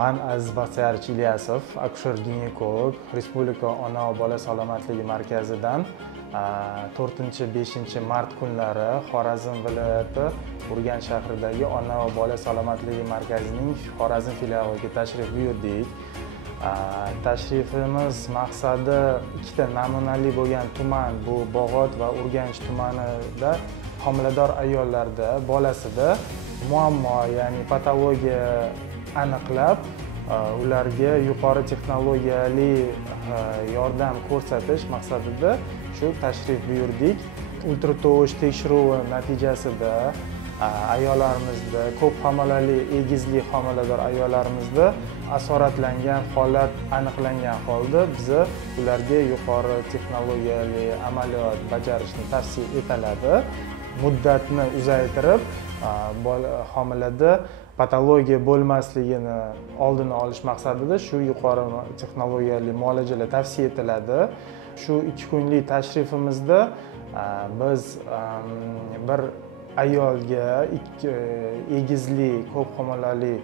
Men Aziz Baxtiyorich Ilyasov, akusher-ginekolog, Respublika ona va bola salomatligi markazidan 4-5 mart kunlari Xorazm viloyati Urganch shahridagi ona va bola salomatligi markazining Xorazm filialiga tashrif buyurdik. Tashrifimiz maqsadi ikkita namunali bo'lgan tuman, bu Bog'ot va Urganch tumanida homilador ayollarda bolasida muammo, ya'ni patologiya aniqlab, ularga yuqori texnologiyali yordam ko'rsatish maqsadida shu tashrif buyurdik. Ultratovush tekshiruvi natijasida ayollarimizda, ko'p homilali egizli homilador ayollarimizda asoratlangan holat aniqlangan holda biz ularga yuqori texnologiyali amaliyot bajarishni tavsiya etiladi. Muddatni uzaytirib, homilada patologiya bo'lmasligini oldini olish maqsadida shu yuqori texnologiyali muolajalar tavsiya etiladi. Shu 2 kunlik tashrifimizda biz bir ayolga, egizli ko'p homilali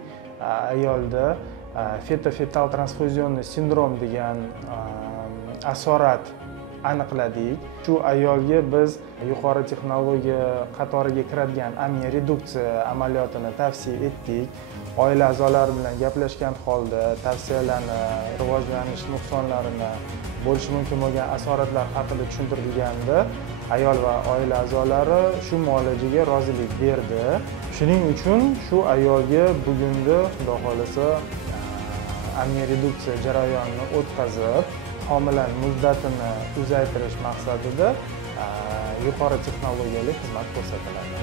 ayolda fetal transfuzionni sindrom degan asorat aniqladik. Shu ayolga biz yuqori texnologiya qatoriga kiradigan amniya reduksiya amaliyotini tavsiya etdik. Oila a'zolari bilan gaplashgan holda tavsiyalarni, rivojlanish nuqsonlarini, bo'lishi mumkin bo'lgan asoratlar haqida tushuntirilganda ayol va oila a'zolari shu muolajaga rozilik berdi. Shuning uchun shu ayolga bugunda Xudo xolasa amniya reduksiya jarayonini o'tkazib, homilaning muddatini uzaytirish maqsadida yuqori texnologiyali xizmat ko'rsatiladi.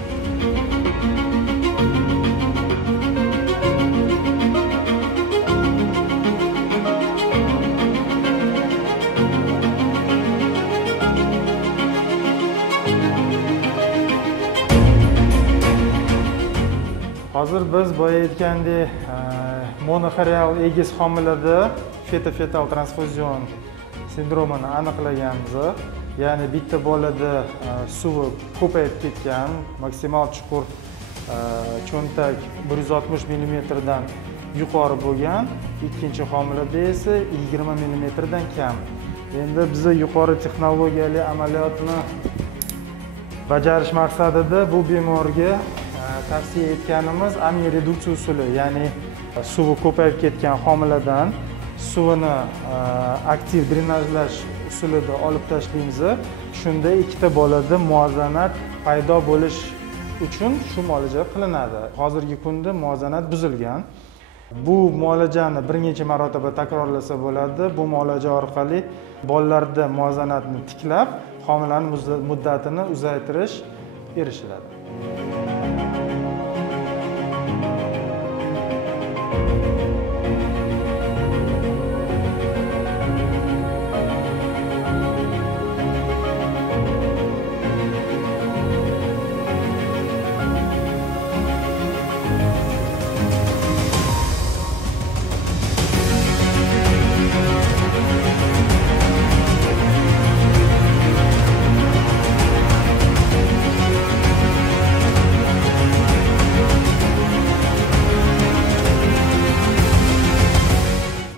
Hozir biz boya aytgandek, monoxoreal egiz homilada fetal transfuzion sindromini aniqlaganmiz. Ya'ni bitta bolada suvi ko'payib ketgan, maksimal chuqur cho'ntak 160 mm dan yuqori bo'lgan, ikkinchi homilada esa 20 mm dan kam. Endi biz yuqori texnologiyali amaliyotni bajarish maqsadida bu bemorga tavsiya etganimiz amniya reduksiya usuli, ya'ni suvi ko'payib ketgan homiladan suvini aktiv drenajlash usulida olib tashlaymiz. Shunda ikkita bolada muvozanat paydo bo'lish uchun shu muolaja qilinadi. Hozirgi kunda muvozanat buzilgan. Bu muolajani bir necha marotaba takrorlasa bo'ladi. Bu muolaja orqali bolalarda muvozanatni tiklab, homilaning muddatini uzaytirish erishiladi.